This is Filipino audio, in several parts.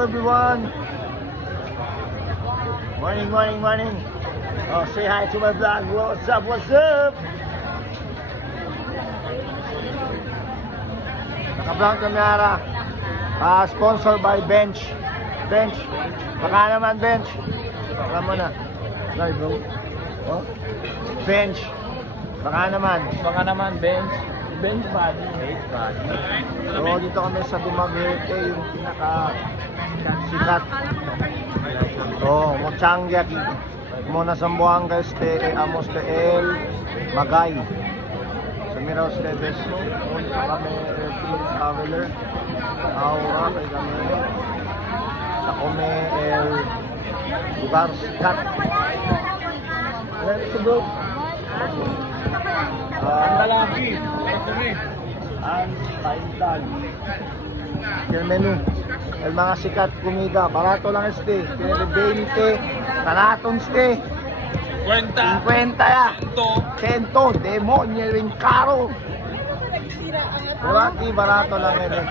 Hello everyone. Morning. Oh, say hi to my vlog. What's up? Naka-vlog kamera. Sponsored by Bench. Baka naman Bench. Alam mo na. Sorry bro. Oh? Bench. Baka naman Bench. Bench body. So dito kami sa Dumaguete, yung pinaka sikat. Oh, Mochangyaki. Mona Zamboanga amos de el Magay. Sumiraw Steves, kami team traveler. Aura kay kami. Sa kome el lugar sikat. Let's go. Malaki. Ang paintal. Yung menu. El mga sikat kumida. Barato lang este. 20. Kalaton este. 50 ya. 100. Demonyo rin karo. Kurati barato lang ere.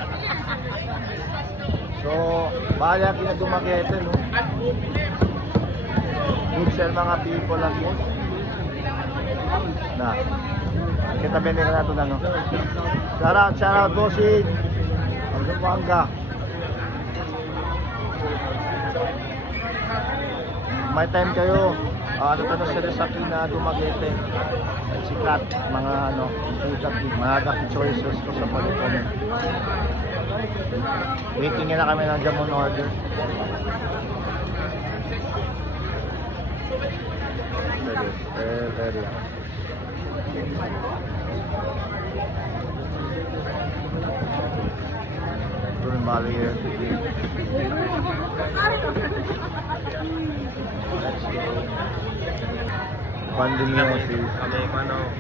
So, baya Dumaguete, no? Good sell mga people lang yun. Na. Kita bendera nato na, no? Shout out, bossing. Ang Zamboanga. May time kayo. Ano pa sa Resaki na Dumaguete. Sikat, mga sikat, mga lucky choices ko sa Palikon. Waiting na kami ng Jamon order. Very During Bali here. Pandin mo si Kami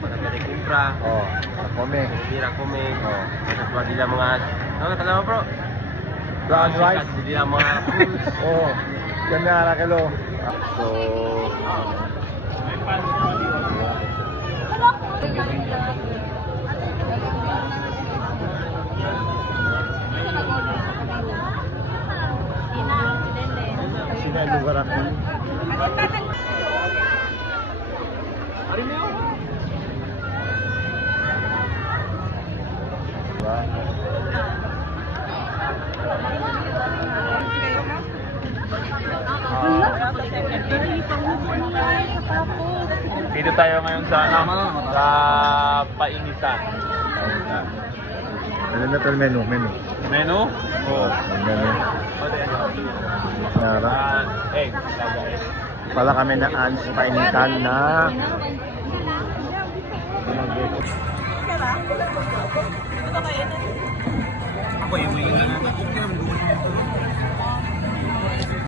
panagari kumpra. Oh, kome. Tira kome. Oh. Tapos sila mga ano bro? Brown rice. Sila mga foods. Oh. Kanya kilo. So sila lugar ako. Dito tayo ngayon sa Painisan. Ano na ito menu? Menu? Oh, ang menu. Nara. Egg. Pala kami na ans painitan na Ako yung